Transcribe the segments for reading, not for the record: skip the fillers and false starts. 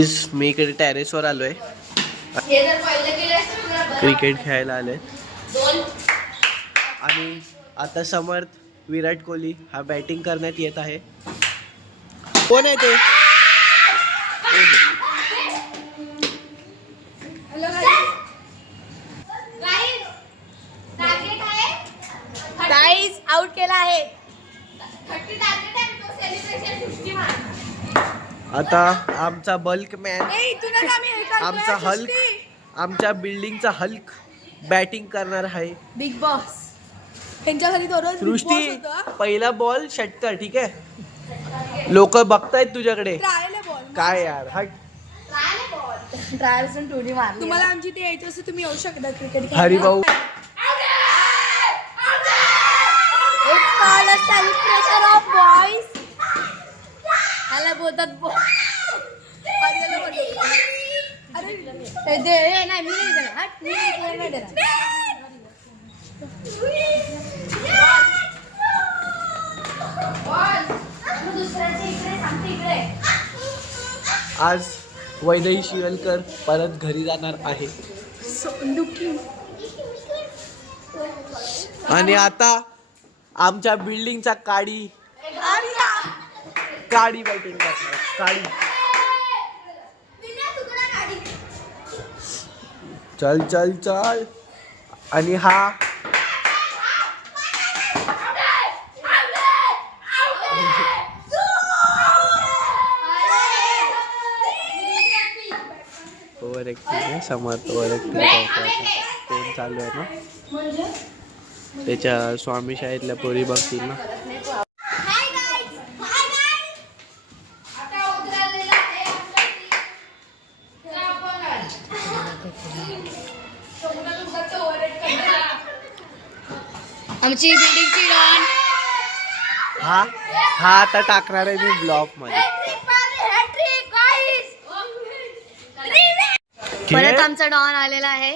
Guys मी इकडे टेरेसवर आलोय, क्रिकेट खेळायला आलोय आणि आता समर्थ विराट कोहली हा बॅटिंग करण्यात येत आहे. कोण आहे ते? गाईज आउट केला आहे. आता आमचा बल्क मॅन, आमचा हल्क, आमच्या बिल्डिंगचा हल्क बॅटिंग करणार आहे. बिग बॉस त्यांच्यासाठी दररोज सृष्टी पहिला बॉल षटकार. ठीक आहे, लोक बघतायत तुझ्याकडे. काय यार, हट. तुम्हाला आमची ते यायची असेल तुम्ही येऊ शकता cricket. Haribhau celebration of boys ह्याला बोलतात अरे दे नाही मी नाही देणार. हट मी नाही देणार. आज वैदेही शिवलकर परत घरी जाणार आहे आणि आता आमच्या बिल्डिंगचा काडी बॅटिंग करणार. काडी चल चल चल. आणि हा ओव्हर ऍक्टिंग आहे. समर्थ ओव्हर ऍक्टिंग कोण चालू आहे ना, त्याच्या स्वामी शाळेतल्या पोरी बघतील ना. आमची बिल्डिंगची डॉन हा हा आता टाकणार आहे मी ब्लॉग मध्ये. परत आमचा डॉन आलेला आहे.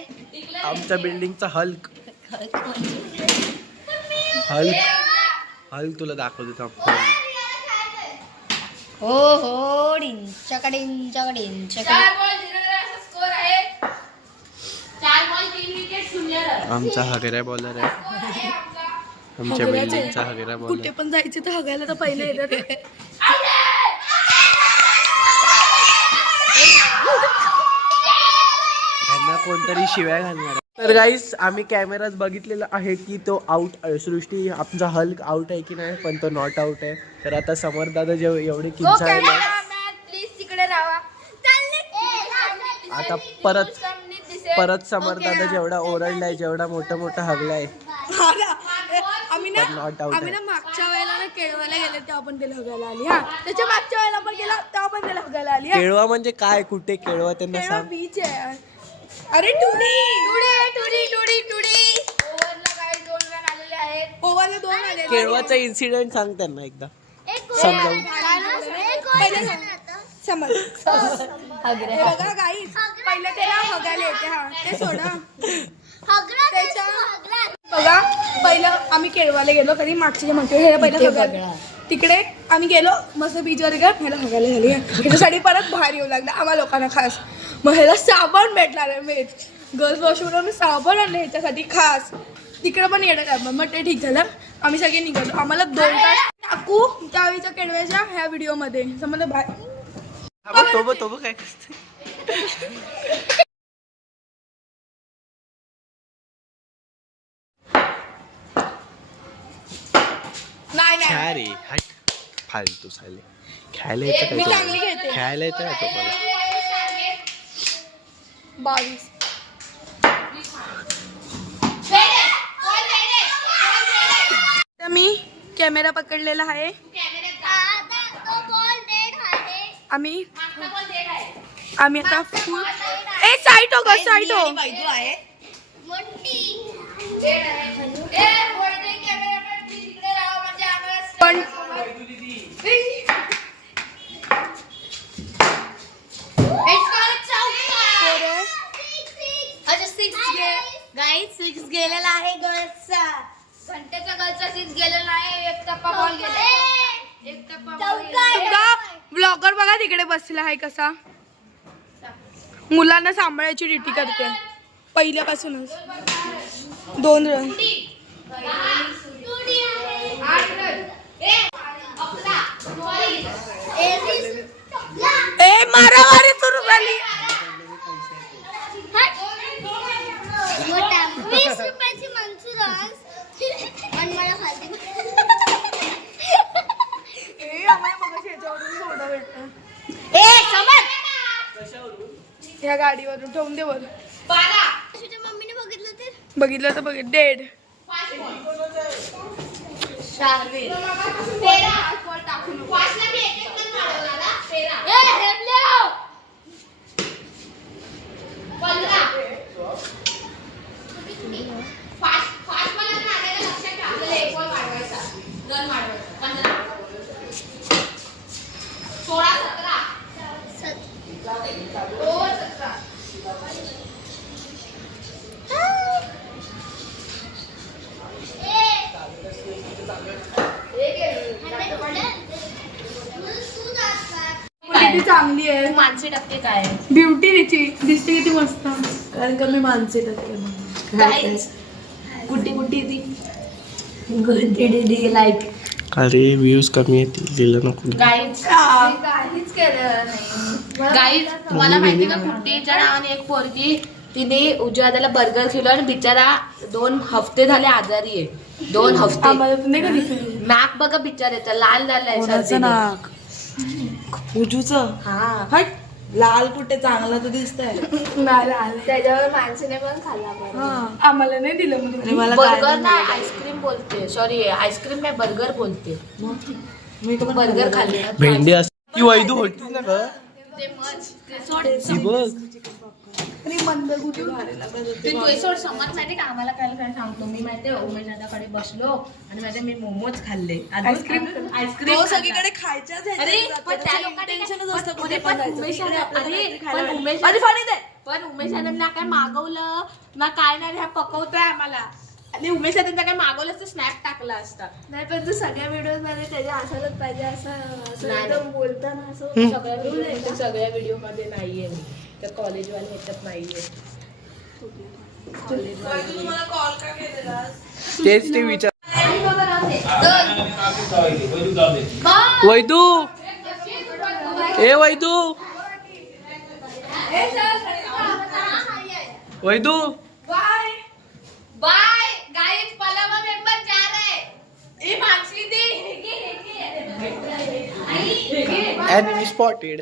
आमच्या बिल्डिंगचा हल्क. हल्क हल्क तुला दाखवतो थांब. हो हो डिंचकडीन चकडीन आमचा हगऱ्या बॉलर आहे. आमच्या बिल्डिंगचा हगऱ्या बॉलर. कुठे पण जायचं तर हगायला तर पहिले येतात. त्यांना कोणतरी शिव्या घालणार आहे. तर गाईस आम्ही कॅमेरात बघितलेला आहे की तो आउट, सृष्टी आमचा हल्क आउट आहे की नाही, पण तो नॉट आउट आहे. तर आता समर्थ दादा जेव्हा एवढे किंचाळले आता परत समर्थ दादा जेवढा ओरडलाय, जेवढा मोठा हगलाय, आम्ही ना मागच्या वेळेला ना केळवायला गेले तेव्हा पण त्याला हगायला आली. हा त्याच्या मागच्या वेळेला पण गेला तेव्हा पण त्याला हगायला आली. केळवा म्हणजे काय, कुठे केळवा त्यांना सांग. बीच आहे. अरे ओव्हरला 2 आले. केळवाचा इन्सिडेंट सांग त्यांना एकदा समजावून. बघा गाईस, पहिले त्याला हगायला येते. हा ते सोडा. बघा पहिलं आम्ही केळवाला गेलो, कधी मागचे म्हणतो हे पहिलं हगायला. तिकडे आम्ही गेलो मस्त बीचवर ह्याला हगायला झाली. ह्याच्यासाठी परत बाहेर येऊ लागला आम्हाला लोकांना खास. मग ह्याला साबण भेटला रे. मी गर्ल्स वॉशरूमला साबण आणलं ह्याच्यासाठी खास. तिकडे पण येणं मग ते ठीक झालं. आम्ही सगळे निघालो. आम्हाला 2 तास टाकू त्यावेळीच्या केळव्याच्या ह्या व्हिडिओमध्ये समजलं. बाय तो काय नाही हट फालतू साले. खेळायला येतं मी काय चांगली खेळते. खेळायला येतं काय तुम्हाला? 22 मी कॅमेरा पकडलेला आहे. आम्ही आता फुल साईट हो पण गाईस 6 गेलेला आहे गर्ल्सचा. घंटेचा गर्लचा 6 गेलेला आहे. एक टप्पा बॉल गेला. ब्लॉगर बघा तिकडे बसला आहे कसा. मुलांना सांभाळायची ड्युटी करते पहिल्यापासूनच. 2 रन. ए मारामारी सुरू झाली. 20 रुपयाची मंचुरियन आणि मला खाते. या गाडीवरून ठेवून दे वर. तुझ्या मम्मीने बघितलं तर बघ डेड. चांगली आहे. मानसी टक्के काय ब्युटी तिची दिसते किती मस्त. कारण का मी मानसी टक्के कुटी कुटी ती गुडी लाईक. अरे व्ह्यूज कमी येतील, दिलं नको. काहीच केलं नाही. गाईज तुम्हाला माहिती का कुट्टीच्या नावाने एक पोरगी तिने उजव्याला बर्गर खाल्लं आणि बिचारा 2 हफ्ते झाले आजारी आहे. 2 हफ्ते. आम्हाला तर नाही का दिसली. नाक बघा बिचाराचा लाल झालाय सर्दीने. नाक उजूचं हा हट लाल कुठे चांगला तर दिसतंय. त्याच्यावर माणसाने पण खाल्ला. आम्हाला नाही दिलं म्हणजे. आणि मला बर्गर नाही आईस्क्रीम बोलते. सॉरी आईस्क्रीम नाही बर्गर बोलते. मी तर बर्गर खाल्ले. भेंडी असते ती वैदू होती ना ग. ती बघ तू सोड समज माहिती का आम्हाला काय सांगतो मी माहितीये उमेश दादाकडे बसलो आणि माहिती मी मोमोज खाल्ले. आईस्क्रीम तो सगळीकडे खायच्याच ह्याच्यात अरे जातो. पण त्या त्याचं लोकांनी intentionच काय- असतं पण- कुठे पण पण जायचं. उमेश तिकडे आपल्याला अरे, काहीतरी पण खायला उमेश अरे पाणी दे. पण उमेश ना काय मागवलं ना काय नाही ह्या पकवतोय आम्हाला. आणि उमेश दादा काय मागवलं असतं स्नॅप टाकला असता. नाही पण तू सगळ्या व्हिडिओ मध्ये त्याच्या असायलाच पाहिजे असं नाही. एकदम बोलताना असं सगळ्या व्हिडिओ मध्ये नाहीये मी त्या कॉलेजवाले ह्याच्यात नाहीये. तुम्हाला कॉल का केलेला तेच ते विचार. वैदू ए वैदू वैदू बाय गाइस पलावा मेंबर जा रहे हैं. ये मानसी दी एनिमी स्पॉटेड.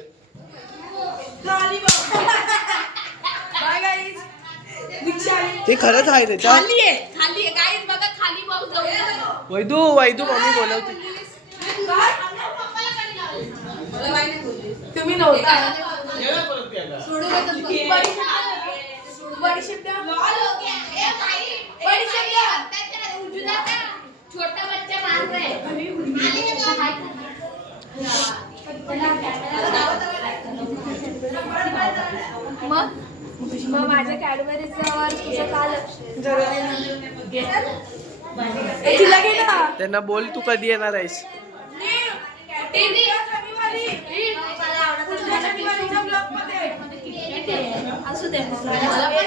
ते खरंच आहे त्याच्यात. खाली आहे गाइस बघा खाली बघ जाऊ. वैदू वैदू मम्मी बोलवते. तुम्ही नव्हता. छोटा बच्चा मार रहे मग माझ्या कॅडबरीचं तुझं का लक्ष तिला घे ना. त्यांना बोल तू कधी येणार आहेस. असू दे मला पण